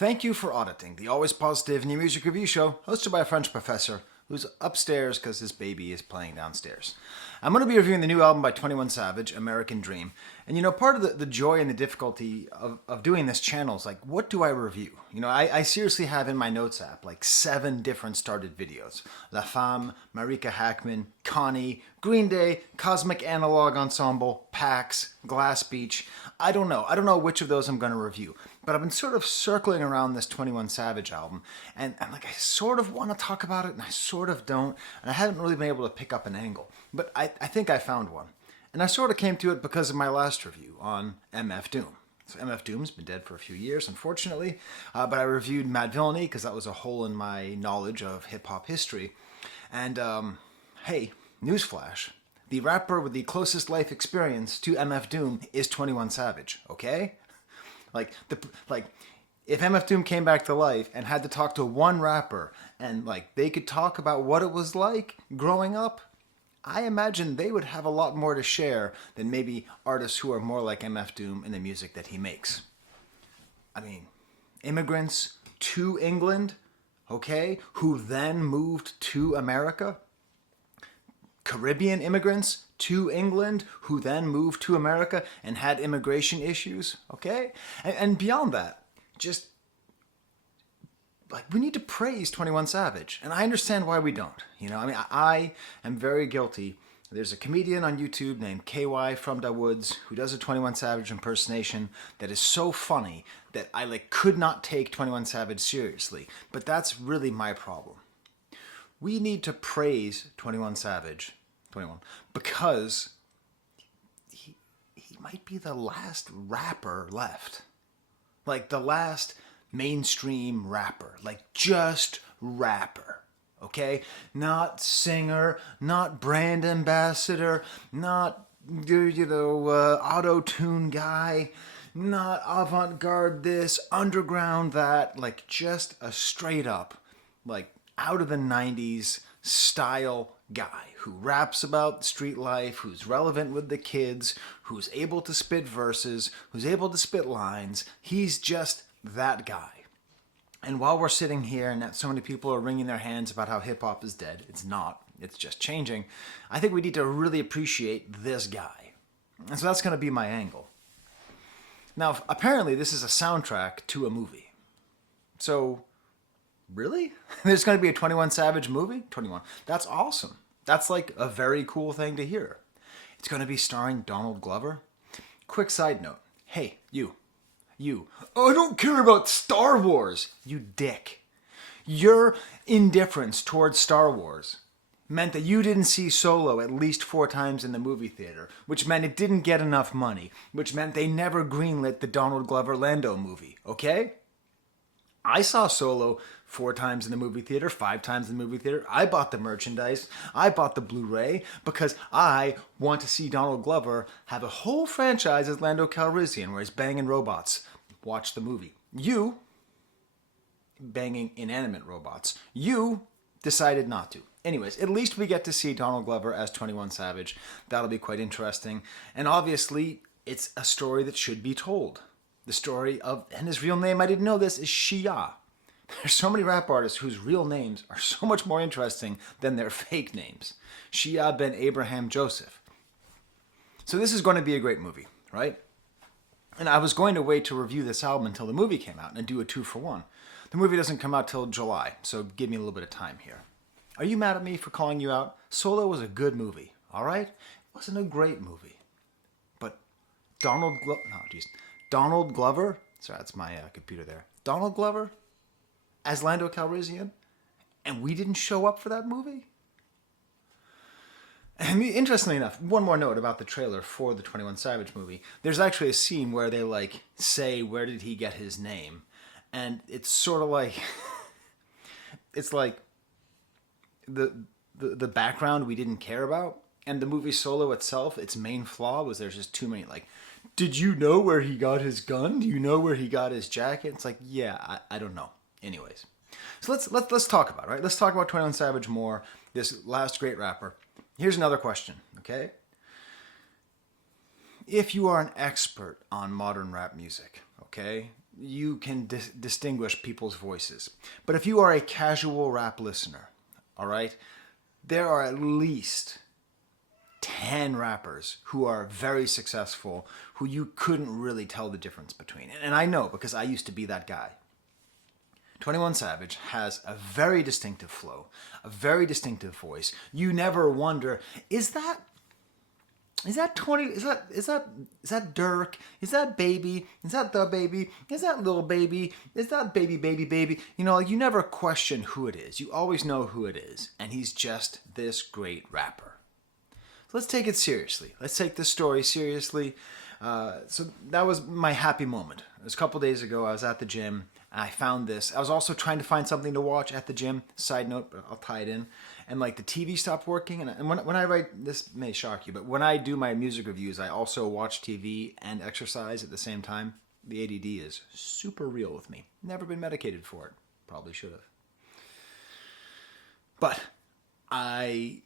Thank you for auditing the always positive new music review show hosted by a French professor who's upstairs because his baby is playing downstairs. I'm going to be reviewing the new album by 21 Savage, American Dream. And part of the joy and the difficulty of doing this channel is like, what do I review? I seriously have in my notes app like 7 different started videos. La Femme, Marika Hackman, Connie, Green Day, Cosmic Analog Ensemble, Pax, Glass Beach. I don't know which of those I'm going to review. But I've been sort of circling around this 21 Savage album, and I sort of want to talk about it, and I sort of don't, and I haven't really been able to pick up an angle. But I think I found one. And I sort of came to it because of my last review on MF Doom. So MF Doom's been dead for a few years, unfortunately, but I reviewed Mad Villainy because that was a hole in my knowledge of hip-hop history. And, hey, newsflash, the rapper with the closest life experience to MF Doom is 21 Savage, okay? If MF Doom came back to life and had to talk to one rapper and they could talk about what it was like growing up, I imagine they would have a lot more to share than maybe artists who are more like MF Doom in the music that he makes. I mean, immigrants to England, okay, who then moved to America. Caribbean immigrants to England who then moved to America and had immigration issues, okay? And beyond that, just, we need to praise 21 Savage. And I understand why we don't. I am very guilty. There's a comedian on YouTube named KY from Da Woods who does a 21 Savage impersonation that is so funny that I could not take 21 Savage seriously. But that's really my problem. We need to praise 21 Savage, because he might be the last rapper left. The last mainstream rapper. Just rapper. Okay? Not singer, not brand ambassador, not, auto-tune guy, not avant-garde this, underground that. Just a straight up, out of the 90s style guy who raps about street life, who's relevant with the kids, who's able to spit verses, who's able to spit lines. He's just that guy. And while we're sitting here and so many people are wringing their hands about how hip-hop is dead, it's not. It's just changing. I think we need to really appreciate this guy. And so that's going to be my angle. Now, apparently this is a soundtrack to a movie. So, really? There's going to be a 21 Savage movie? 21. That's awesome. That's a very cool thing to hear. It's going to be starring Donald Glover. Quick side note. Hey, you. Oh, I don't care about Star Wars, you dick. Your indifference towards Star Wars meant that you didn't see Solo at least 4 times in the movie theater, which meant it didn't get enough money, which meant they never greenlit the Donald Glover Lando movie, okay? I saw Solo 4 times in the movie theater, 5 times in the movie theater. I bought the merchandise. I bought the Blu-ray because I want to see Donald Glover have a whole franchise as Lando Calrissian where he's banging robots. Watch the movie. You, banging inanimate robots, you decided not to. Anyways, at least we get to see Donald Glover as 21 Savage. That'll be quite interesting. And obviously, it's a story that should be told. The story of, and his real name, I didn't know this, is Skye. There's so many rap artists whose real names are so much more interesting than their fake names. Skye ben Abraham Joseph. So this is going to be a great movie, right? And I was going to wait to review this album until the movie came out and do a 2-for-1. The movie doesn't come out till July, so give me a little bit of time here. Are you mad at me for calling you out? Solo was a good movie, all right? It wasn't a great movie. But Donald Glover, sorry, that's my computer there. Donald Glover as Lando Calrissian, and we didn't show up for that movie? And interestingly enough, one more note about the trailer for the 21 Savage movie. There's actually a scene where they say, where did he get his name? And it's sort of it's the background we didn't care about. And the movie Solo itself, its main flaw was there's just too many did you know where he got his gun? Do you know where he got his jacket? It's yeah, I don't know. Anyways. So let's talk about it, right? Let's talk about 21 Savage more, this last great rapper. Here's another question, okay? If you are an expert on modern rap music, okay? you can distinguish people's voices. But if you are a casual rap listener, all right, there are at least 10 rappers who are very successful who you couldn't really tell the difference between. And I know because I used to be that guy. 21 Savage has a very distinctive flow, a very distinctive voice. You never wonder, is that 20, is that Dirk? Is that Baby? Is that The Baby? Is that Lil Baby? Is that Baby? You know, you never question who it is. You always know who it is. And he's just this great rapper. So let's take it seriously. Let's take this story seriously. So that was my happy moment. It was a couple days ago. I was at the gym and I found this. I was also trying to find something to watch at the gym. Side note, but I'll tie it in. And like the TV stopped working. And when I write, this may shock you, but when I do my music reviews, I also watch TV and exercise at the same time. The ADD is super real with me. Never been medicated for it. Probably should have. But I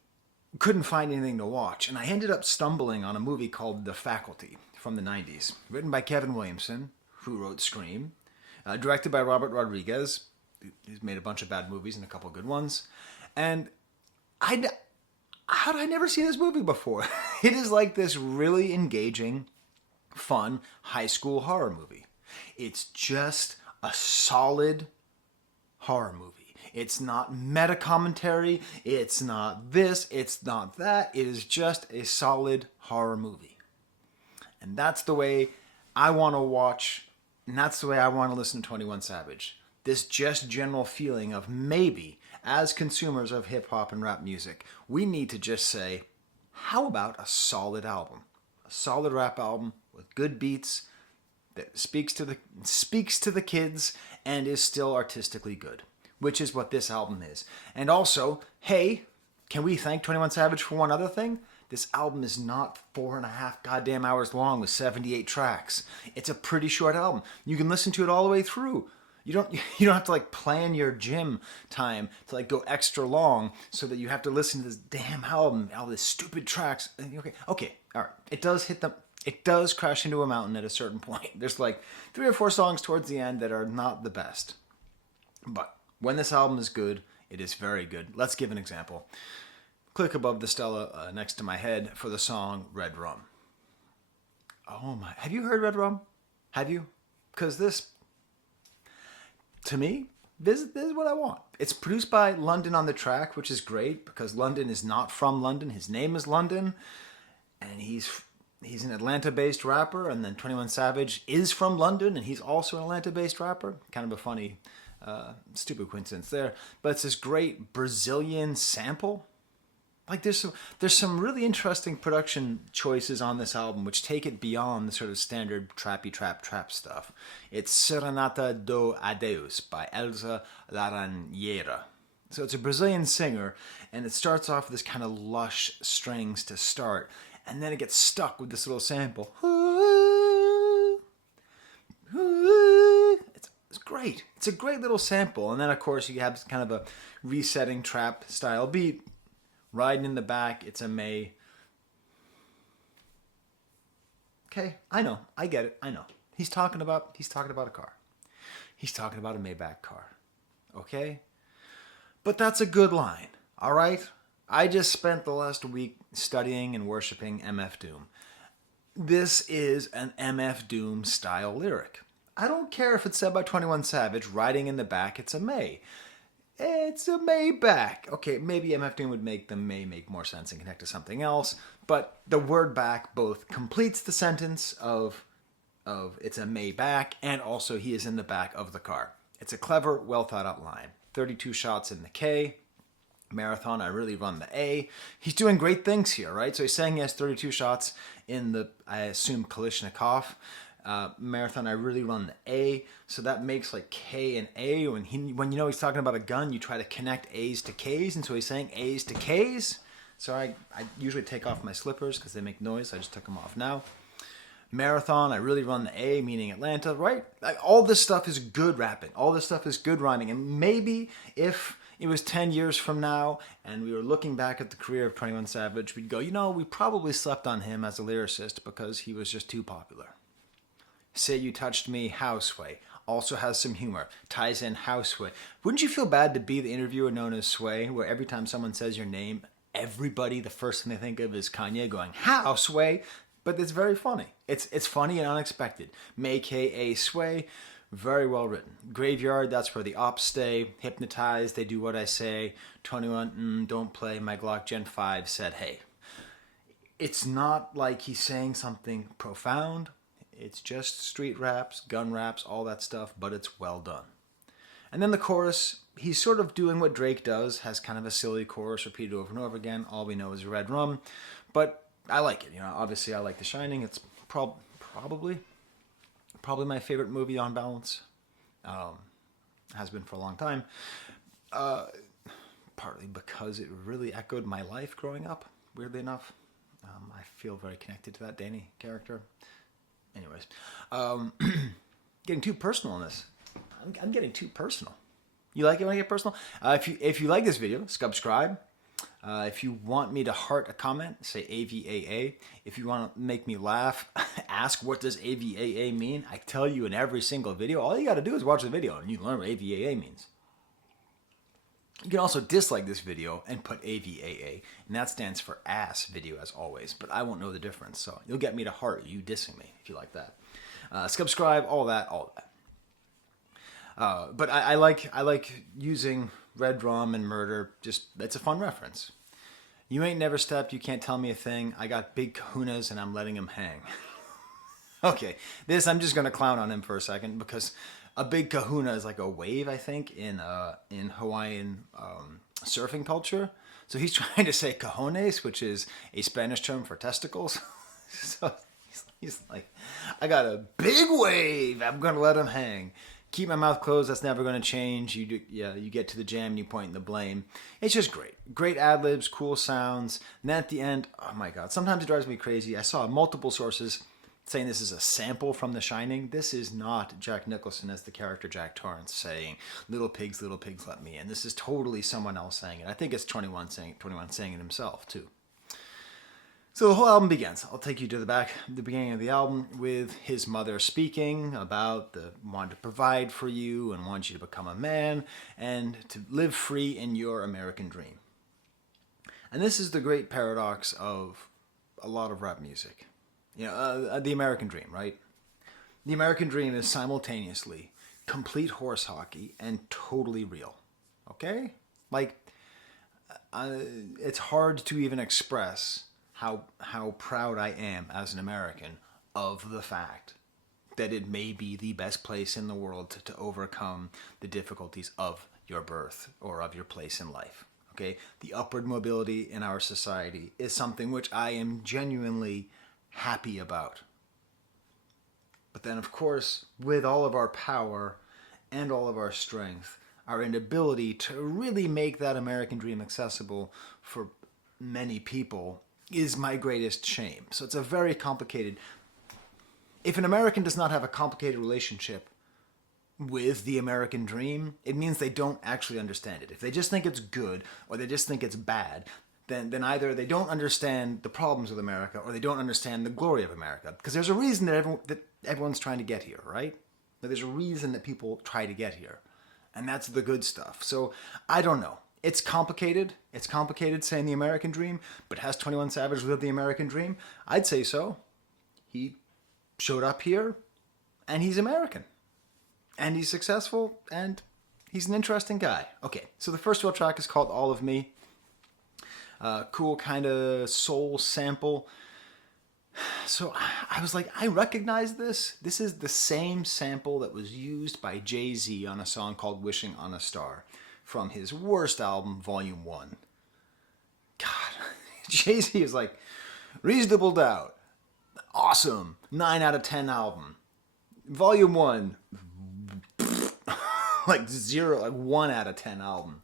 couldn't find anything to watch. And I ended up stumbling on a movie called The Faculty from the 90s. Written by Kevin Williamson, who wrote Scream. Directed by Robert Rodriguez. He's made a bunch of bad movies and a couple good ones. And how had I never seen this movie before? It is like this really engaging, fun high school horror movie. It's just a solid horror movie. It's not meta commentary. It's not this. It's not that. It is just a solid horror movie. And that's the way I want to watch, and that's the way I want to listen to 21 Savage. This just general feeling of maybe, as consumers of hip-hop and rap music, we need to just say, how about a solid album? A solid rap album with good beats that speaks to the kids and is still artistically good, which is what this album is. And also, hey, can we thank 21 Savage for one other thing? This album is not 4.5 goddamn hours long with 78 tracks. It's a pretty short album. You can listen to it all the way through. You don't have to like plan your gym time to like go extra long so that you have to listen to this damn album, all these stupid tracks. Okay, all right. It does crash into a mountain at a certain point. There's like 3 or 4 songs towards the end that are not the best. But when this album is good, it is very good. Let's give an example. Click above the Stella next to my head for the song Red Rum. Oh my, have you heard Red Rum? Have you? Because this, to me, this is what I want. It's produced by London on the track, which is great because London is not from London. His name is London, and he's an Atlanta-based rapper, and then 21 Savage is from London, and he's also an Atlanta-based rapper. Kind of a funny, stupid coincidence there. But it's this great Brazilian sample. Like there's some really interesting production choices on this album which take it beyond the sort of standard trappy trap stuff. It's Serenata do Adeus by Elza Laranjeira. So it's a Brazilian singer, and it starts off with this kind of lush strings to start, and then it gets stuck with this little sample. It's great. It's a great little sample, and then of course you have kind of a resetting trap style beat. Riding in the back, it's a May. Okay, I know, I get it, I know. He's talking about a car. He's talking about a Maybach car. Okay? But that's a good line, all right? I just spent the last week studying and worshiping MF Doom. This is an MF Doom style lyric. I don't care if it's said by 21 Savage, riding in the back, it's a May. It's a Maybach. Okay, maybe MF Doom would make the May make more sense and connect to something else, but the word back both completes the sentence of it's a Maybach, and also he is in the back of the car. It's a clever, well thought out line. 32 shots in the K. Marathon, I really run the A. He's doing great things here, right? So he's saying he has 32 shots in the, I assume, Kalashnikov. Marathon, I really run the A, so that makes like K and A. When you know he's talking about a gun, you try to connect A's to K's, and so he's saying A's to K's. So I usually take off my slippers because they make noise. I just took them off now. Marathon, I really run the A, meaning Atlanta, right? Like, all this stuff is good rapping. All this stuff is good rhyming. And maybe if it was 10 years from now and we were looking back at the career of 21 Savage, we'd go, we probably slept on him as a lyricist because he was just too popular. Say You Touched Me, Houseway. Also has some humor. Ties in how Sway. Wouldn't you feel bad to be the interviewer known as Sway, where every time someone says your name, everybody, the first thing they think of is Kanye going, how Sway? But it's very funny. It's funny and unexpected. AKA Sway, very well written. Graveyard, that's where the ops stay. Hypnotized, they do what I say. 21, don't play. My Glock Gen 5 said, hey. It's not like he's saying something profound. It's just street raps, gun raps, all that stuff, but it's well done. And then the chorus, he's sort of doing what Drake does, has kind of a silly chorus repeated over and over again. All we know is red rum, but I like it. Obviously I like The Shining. It's probably my favorite movie on balance. Has been for a long time. Partly because it really echoed my life growing up, weirdly enough. I feel very connected to that Danny character. Anyways, getting too personal in this. I'm getting too personal. You like it when I get personal? If you like this video, subscribe. If you want me to heart a comment, say AVAA. If you want to make me laugh, ask what does AVAA mean. I tell you in every single video. All you got to do is watch the video and you learn what AVAA means. You can also dislike this video and put AVAA, and that stands for ass video as always, but I won't know the difference, so you'll get me to heart you dissing me if you like that. Subscribe, all that. But I like using red rum and murder, just, it's a fun reference. You ain't never stepped, you can't tell me a thing, I got big kahunas and I'm letting him hang. Okay, I'm just going to clown on him for a second because a big kahuna is like a wave, I think, in Hawaiian surfing culture. So he's trying to say cojones, which is a Spanish term for testicles. So he's like, I got a big wave. I'm going to let him hang. Keep my mouth closed. That's never going to change. You get to the jam and you point the blame. It's just great. Great ad-libs, cool sounds. And then at the end, oh my God, sometimes it drives me crazy. I saw multiple sources saying this is a sample from The Shining. This is not Jack Nicholson as the character Jack Torrance saying, little pigs, let me in. This is totally someone else saying it. I think it's 21 saying it himself, too. So the whole album begins. I'll take you to the beginning of the album with his mother speaking about wanting to provide for you and want you to become a man and to live free in your American dream. And this is the great paradox of a lot of rap music. The American dream, right? The American dream is simultaneously complete horse hockey and totally real. Okay? Like, it's hard to even express how proud I am as an American of the fact that it may be the best place in the world to overcome the difficulties of your birth or of your place in life. Okay? The upward mobility in our society is something which I am genuinely happy about. But then, of course, with all of our power and all of our strength, our inability to really make that American dream accessible for many people is my greatest shame. So it's a very complicated... If an American does not have a complicated relationship with the American dream, it means they don't actually understand it. If they just think it's good or they just think it's bad, then either they don't understand the problems with America or they don't understand the glory of America. Because there's a reason that everyone's trying to get here, right? There's a reason that people try to get here. And that's the good stuff. So I don't know. It's complicated. It's complicated saying the American dream, but has 21 Savage lived the American dream? I'd say so. He showed up here and he's American. And he's successful and he's an interesting guy. Okay, so the first real track is called All of Me. Cool kind of soul sample. So I was like, I recognize this. This is the same sample that was used by Jay-Z on a song called Wishing on a Star from his worst album, Volume 1. God, Jay-Z is like, Reasonable Doubt, awesome, 9 out of 10 album. Volume 1, like 1 out of 10 album.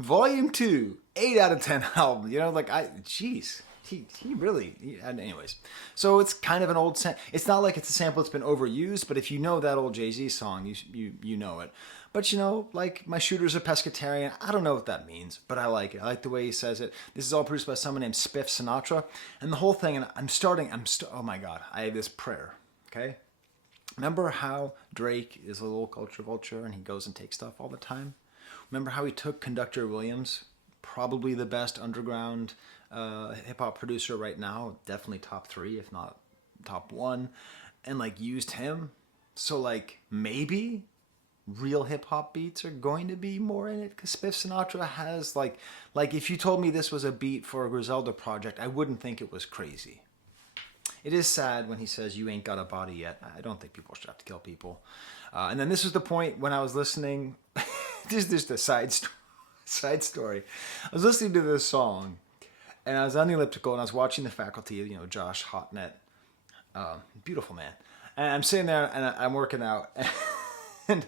Volume 2, 8 out of 10 album. Jeez. He really... anyways. So it's kind of an old... It's not like it's a sample that's been overused, but if you know that old Jay-Z song, you know it. But, like, my shooter's a pescatarian. I don't know what that means, but I like it. I like the way he says it. This is all produced by someone named Spiff Sinatra. And the whole thing, and oh my God, I have this prayer, okay? Remember how Drake is a little culture vulture and he goes and takes stuff all the time? Remember how he took Conductor Williams, probably the best underground hip hop producer right now, definitely top 3, if not top 1, and like used him? So like maybe real hip hop beats are going to be more in it because Spiff Sinatra has like if you told me this was a beat for a Griselda project, I wouldn't think it was crazy. It is sad when he says you ain't got a body yet. I don't think people should have to kill people. And then this was the point when I was listening. This is just a side story. I was listening to this song, and I was on the elliptical, and I was watching The Faculty. Josh Hartnett, beautiful man. And I'm sitting there, and I'm working out, and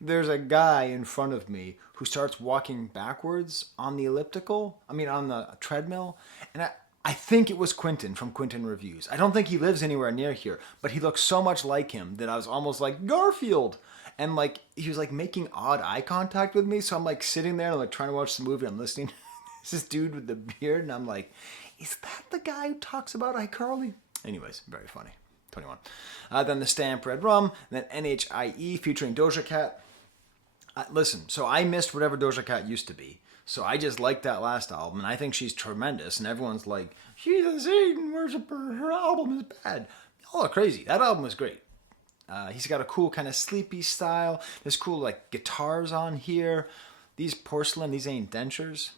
there's a guy in front of me who starts walking backwards on the elliptical. I mean, on the treadmill, and I think it was Quentin from Quentin Reviews. I don't think he lives anywhere near here, but he looks so much like him that I was almost like, Garfield. And like he was like making odd eye contact with me, so I'm like sitting there and I'm like trying to watch the movie. I'm listening to this dude with the beard, and I'm like, is that the guy who talks about iCarly? Anyways, very funny. 21. Then The Stamp Red Rum, then NHIE featuring Doja Cat. Listen, so I missed whatever Doja Cat used to be. So I just like that last album, and I think she's tremendous. And everyone's like, she's a Satan worshiper. Her album is bad. Oh, crazy. That album was great. He's got a cool kind of sleepy style. There's cool like guitars on here. These porcelain, these ain't dentures.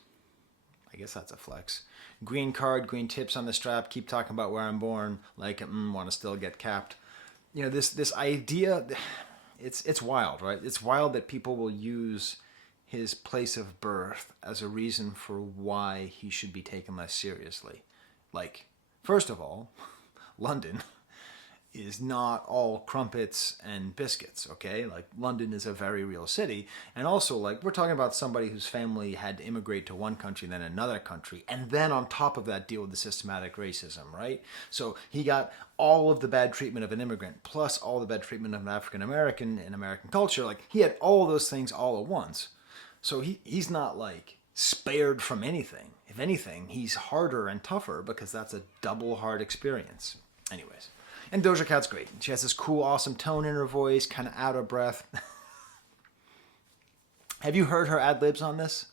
I guess that's a flex. Green card, green tips on the strap. Keep talking about where I'm born. Like, want to still get capped. This idea, it's wild, right? It's wild that people will use his place of birth as a reason for why he should be taken less seriously. Like, first of all, London is not all crumpets and biscuits, okay? Like, London is a very real city. And also, like, we're talking about somebody whose family had to immigrate to one country, then another country, and then on top of that deal with the systematic racism, right? So he got all of the bad treatment of an immigrant, plus all the bad treatment of an African American in American culture. Like, he had all those things all at once. So he's not, like, spared from anything. If anything, he's harder and tougher because that's a double hard experience. Anyways. And Doja Cat's great. She has this cool, awesome tone in her voice, kind of out of breath. Have you heard her ad-libs on this?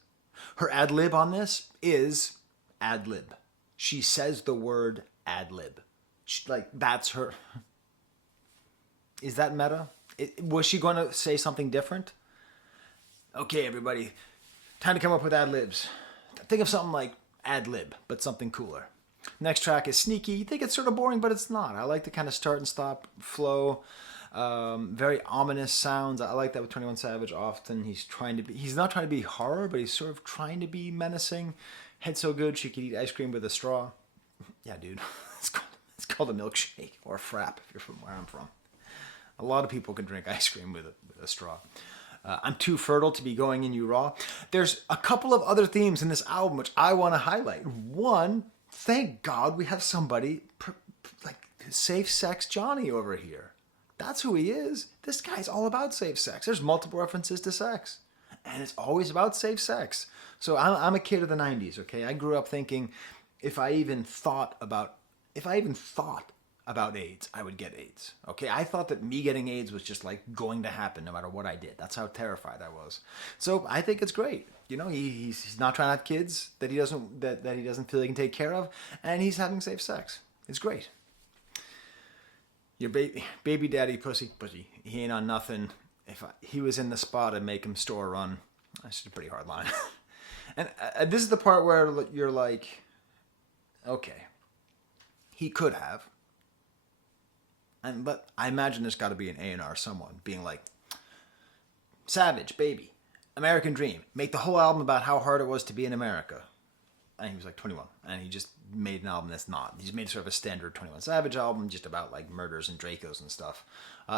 Her ad-lib on this is ad-lib. She says the word ad-lib. That's her. Is that meta? Was she going to say something different? Okay, everybody. Time to come up with ad-libs. Think of something like ad-lib, but something cooler. Next track is Sneaky. You think it's sort of boring, but it's not. I like the kind of start and stop flow. Very ominous sounds. I like that with 21 Savage often. He's not trying to be horror, but he's sort of trying to be menacing. Head so good she could eat ice cream with a straw. Yeah, dude. It's called a milkshake or a frap if you're from where I'm from. A lot of people can drink ice cream with a straw. I'm too fertile to be going in you raw. There's a couple of other themes in this album which I want to highlight. One, thank God we have somebody like safe sex Johnny over here. That's who he is. This guy's all about safe sex. There's multiple references to sex. And it's always about safe sex. So I'm a kid of the 90s, okay? I grew up thinking if I even thought about AIDS, I would get AIDS. Okay, I thought that me getting AIDS was just like going to happen no matter what I did. That's how terrified I was. So I think it's great. He's not trying to have kids that he doesn't feel he can take care of, and he's having safe sex. It's great. Your baby daddy pussy. He ain't on nothing. If he was in the spot, I'd make him store run. That's just a pretty hard line. And this is the part where you're like, okay, he could have. But I imagine there's got to be an A&R someone being like, Savage, baby, American Dream, make the whole album about how hard it was to be in America. And he was like 21, and he just made an album that's not. He's made sort of a standard 21 Savage album just about like murders and Dracos and stuff.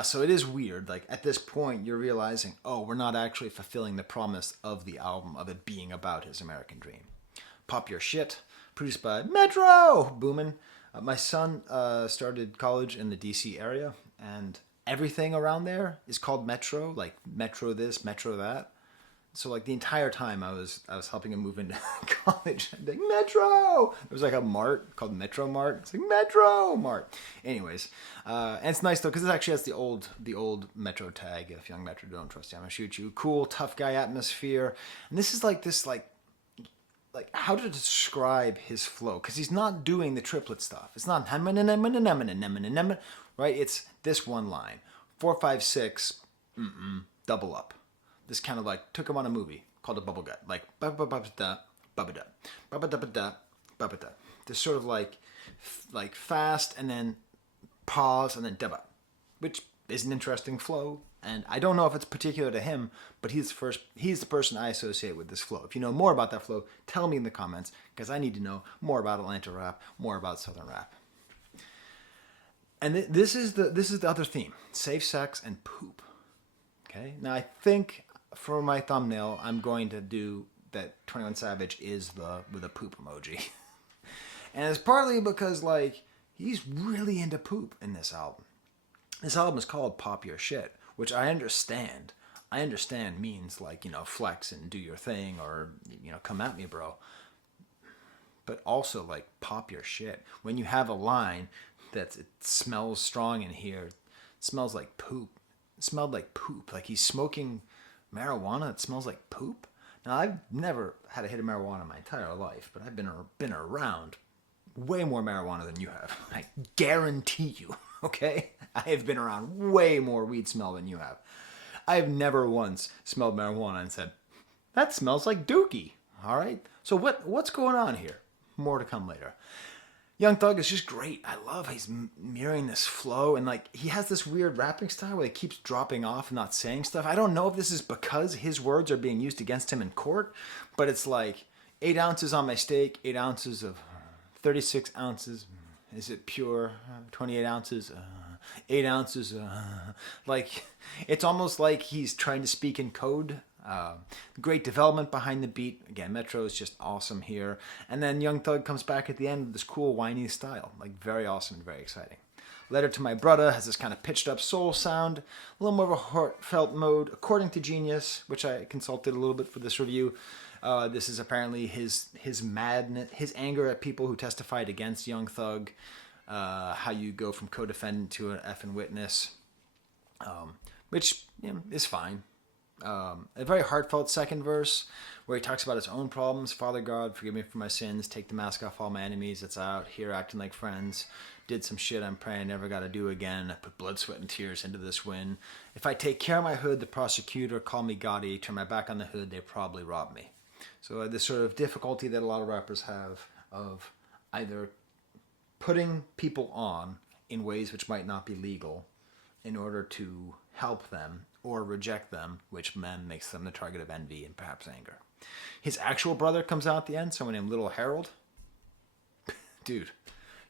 So it is weird. Like at this point, you're realizing, oh, we're not actually fulfilling the promise of the album of it being about his American Dream. Pop Your Shit, produced by Metro Boomin'. My son started college in the DC area, and everything around there is called Metro, like Metro this, Metro that. So like the entire time I was helping him move into college, I'd be like, Metro. There was like a mart called Metro Mart. It's like Metro Mart. Anyways, and it's nice though because it actually has the old Metro tag. If young Metro don't trust you, I'm gonna shoot you. Cool, tough guy atmosphere. And this is like how to describe his flow because he's not doing the triplet stuff. It's not right. It's this one line, 4, 5, 6, double up. This kind of like took him on a movie called A Bubble Gut, like ba ba ba da ba ba da ba ba da ba da ba ba da. This sort of like fast and then pause and then da ba, which is an interesting flow. And I don't know if it's particular to him, but he's the person I associate with this flow. If you know more about that flow, tell me in the comments because I need to know more about Atlanta rap, more about Southern rap. And this is the other theme: safe sex and poop. Okay, now I think for my thumbnail, I'm going to do that 21 Savage is with a poop emoji. And it's partly because like he's really into poop in this album. This album is called Pop Your Shit, which I understand. I understand means like, flex and do your thing or, come at me, bro. But also like pop your shit. When you have a line it smells strong in here, it smells like poop. It smelled like poop. Like he's smoking marijuana. It smells like poop. Now, I've never had a hit of marijuana in my entire life, but I've been around way more marijuana than you have. I guarantee you, okay? I have been around way more weed smell than you have. I have never once smelled marijuana and said, that smells like dookie, all right? So what's going on here? More to come later. Young Thug is just great. I love he's mirroring this flow and like he has this weird rapping style where he keeps dropping off and not saying stuff. I don't know if this is because his words are being used against him in court, but it's like 8 ounces on my steak, 8 ounces of 36 ounces. Is it pure? 28 ounces, 8 ounces. Like it's almost like he's trying to speak in code. Great development behind the beat. Again, Metro is just awesome here. And then Young Thug comes back at the end with this cool whiny style. Like very awesome and very exciting. Letter to My Brother has this kind of pitched up soul sound. A little more of a heartfelt mode. According to Genius, which I consulted a little bit for this review, this is apparently his madness, his anger at people who testified against Young Thug. How you go from co-defendant to an effing witness. Which is fine. A very heartfelt second verse where he talks about his own problems. Father God, forgive me for my sins. Take the mask off all my enemies. It's out here acting like friends. Did some shit I'm praying I never got to do again. I put blood, sweat, and tears into this win. If I take care of my hood, the prosecutor call me Gotti. Turn my back on the hood, they probably rob me. So this sort of difficulty that a lot of rappers have of either putting people on in ways which might not be legal in order to help them or reject them, which then makes them the target of envy and perhaps anger. His actual brother comes out at the end, someone named Little Harold. Dude,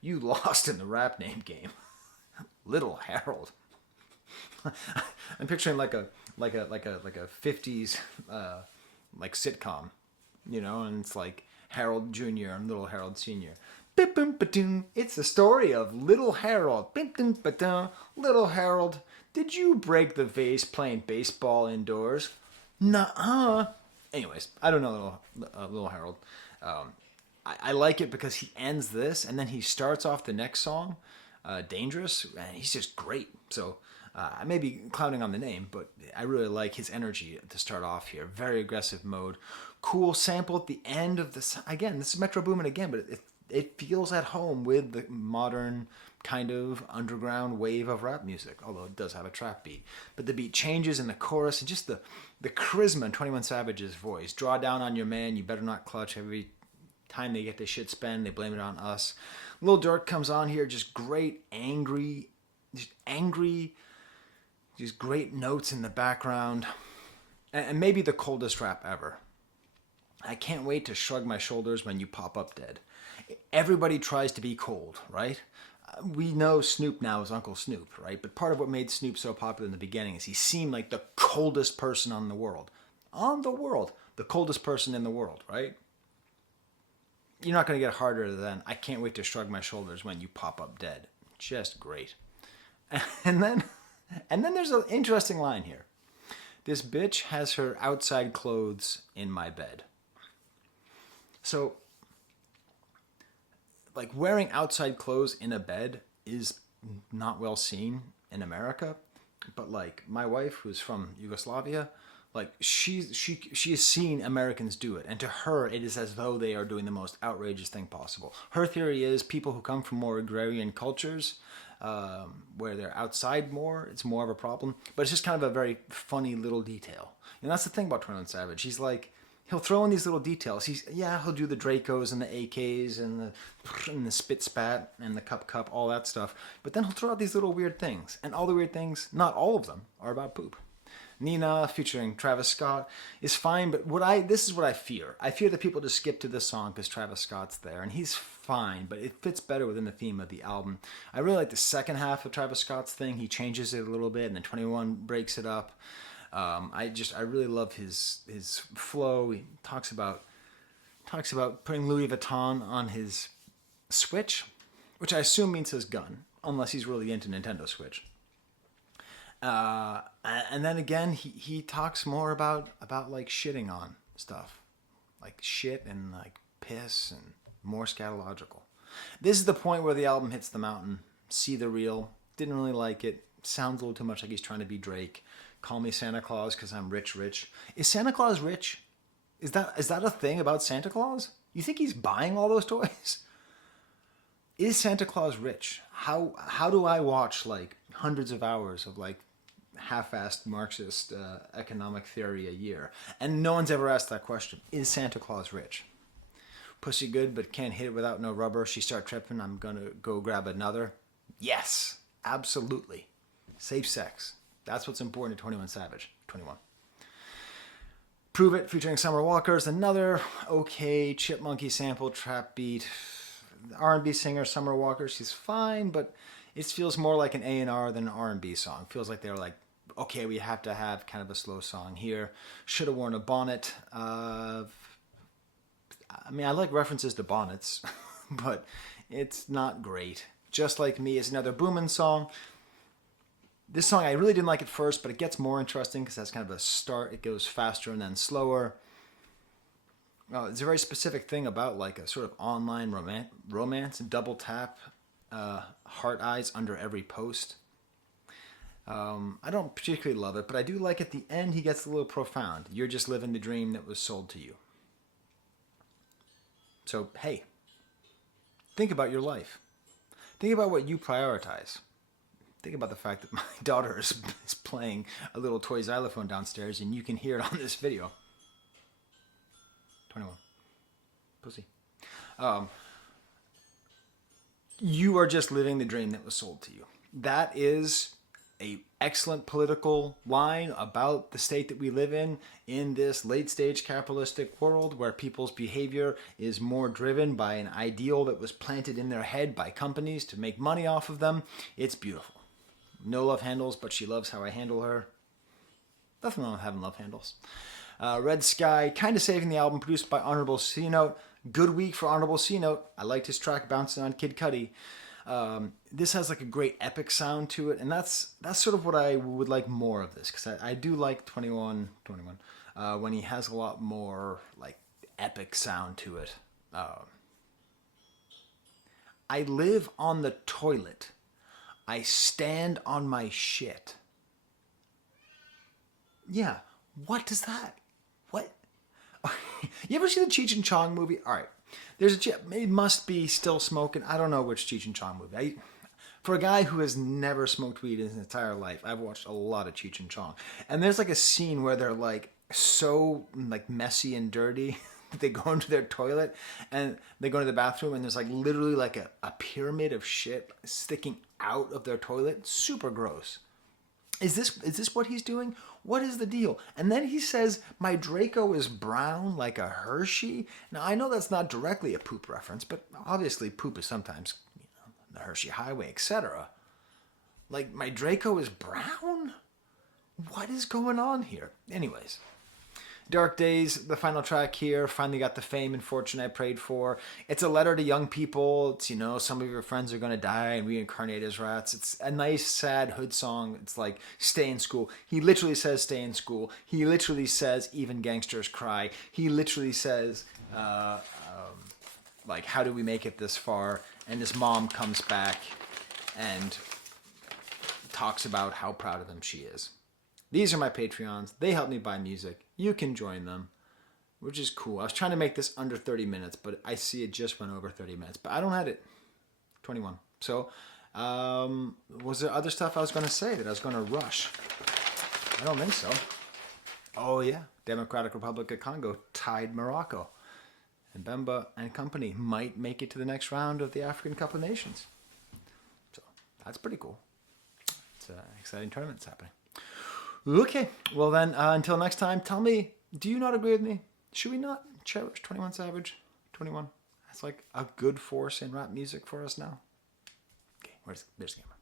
you lost in the rap name game. Little Harold. I'm picturing like a 50s like sitcom, and it's like Harold Jr. and Little Harold Sr. It's the story of Little Harold. Little Harold, did you break the vase playing baseball indoors? Nuh-uh. Anyways, I don't know Little Harold. I like it because he ends this and then he starts off the next song, Dangerous, and he's just great. So I may be clowning on the name, but I really like his energy to start off here. Very aggressive mode. Cool sample at the end of this. Again, this is Metro Boomin again, but it feels at home with the modern kind of underground wave of rap music, although it does have a trap beat. But the beat changes in the chorus and just the charisma in 21 Savage's voice. Draw down on your man, you better not clutch. Every time they get this shit spent, they blame it on us. Lil Durk comes on here, just great, angry, just great notes in the background. And maybe the coldest rap ever. I can't wait to shrug my shoulders when you pop up dead. Everybody tries to be cold, right? We know Snoop now is Uncle Snoop, right? But part of what made Snoop so popular in the beginning is he seemed like the coldest person on the world. The coldest person in the world, right? You're not going to get harder than I can't wait to shrug my shoulders when you pop up dead. Just great. And then there's an interesting line here. This bitch has her outside clothes in my bed. So, like, wearing outside clothes in a bed is not well seen in America. But, like, my wife, who's from Yugoslavia, like, she has seen Americans do it. And to her, it is as though they are doing the most outrageous thing possible. Her theory is people who come from more agrarian cultures, where they're outside more, it's more of a problem. But it's just kind of a very funny little detail. And that's the thing about 21 Savage. He's like, he'll throw in these little details. He'll do the Dracos and the AKs and the spit spat and the cup, all that stuff. But then he'll throw out these little weird things. And all the weird things, not all of them, are about poop. Nina, featuring Travis Scott, is fine, but this is what I fear. I fear that people just skip to this song because Travis Scott's there, and he's fine, but it fits better within the theme of the album. I really like the second half of Travis Scott's thing. He changes it a little bit, and then 21 breaks it up. I really love his flow. He talks about putting Louis Vuitton on his Switch, which I assume means his gun, unless he's really into Nintendo Switch. And then again, he talks more about like shitting on stuff, like shit and like piss and more scatological. This is the point where the album hits the mountain. See the Real. Didn't really like it. Sounds a little too much like he's trying to be Drake. Call me Santa Claus because I'm rich. Is Santa Claus rich? Is that a thing about Santa Claus? You think he's buying all those toys? Is Santa Claus rich? How do I watch like hundreds of hours of like half-assed Marxist economic theory a year? And no one's ever asked that question. Is Santa Claus rich? Pussy good, but can't hit it without no rubber. She start tripping, I'm gonna go grab another. Yes, absolutely. Safe sex. That's what's important to 21 Savage. 21. Prove It, featuring Summer Walker, is another okay chipmunky sample trap beat. R&B singer Summer Walker, she's fine, but it feels more like an A&R than an R&B song. Feels like they're like, okay, we have to have kind of a slow song here. Should have worn a bonnet. I like references to bonnets, but it's not great. Just Like Me is another Boomin' song. This song, I really didn't like at first, but it gets more interesting because that's kind of a start. It goes faster and then slower. It's a very specific thing about like a sort of online romance, double tap, heart eyes under every post. I don't particularly love it, but I do like at the end he gets a little profound. You're just living the dream that was sold to you. So, hey, think about your life. Think about what you prioritize. Think about the fact that my daughter is playing a little toy xylophone downstairs and you can hear it on this video. 21. Pussy. You are just living the dream that was sold to you. That is an excellent political line about the state that we live in this late-stage capitalistic world where people's behavior is more driven by an ideal that was planted in their head by companies to make money off of them. It's beautiful. No love handles, but she loves how I handle her. Nothing wrong with having love handles. Red Skye, kind of saving the album, produced by Honorable C Note. Good week for Honorable C Note. I liked his track Bouncing on Kid Cudi. This has like a great epic sound to it, and that's sort of what I would like more of this, because I do like 21 when he has a lot more like epic sound to it. I live on the toilet. I stand on my shit. Yeah, what does that? What? You ever see the Cheech and Chong movie? All right. It must be Still Smoking. I don't know which Cheech and Chong movie. For a guy who has never smoked weed in his entire life, I've watched a lot of Cheech and Chong. And there's like a scene where they're like so like messy and dirty that they go into their toilet and they go to the bathroom and there's like literally like a pyramid of shit sticking out of their toilet. Super gross. Is this what he's doing? What is the deal? And then he says, my Draco is brown like a Hershey. Now, I know that's not directly a poop reference, but obviously poop is sometimes, the Hershey Highway, etc. Like, my Draco is brown? What is going on here? Anyways, Dark Days, the final track here, finally got the fame and fortune I prayed for. It's a letter to young people. It's, you know, some of your friends are going to die and reincarnate as rats. It's a nice, sad hood song. It's like, stay in school. He literally says, stay in school. He literally says, even gangsters cry. He literally says, like, how do we make it this far? And his mom comes back and talks about how proud of them she is. These are my Patreons. They help me buy music. You can join them, which is cool. I was trying to make this under 30 minutes, but I see it just went over 30 minutes. But I don't have it. 21. So, was there other stuff I was going to say that I was going to rush? I don't think so. Oh, yeah. Democratic Republic of Congo tied Morocco. And Bemba and company might make it to the next round of the African Cup of Nations. So, that's pretty cool. It's an exciting tournament that's happening. Okay, well then, until next time, tell me, do you not agree with me? Should we not cherish 21 Savage? 21. That's like a good force in rap music for us now. Okay, there's the camera.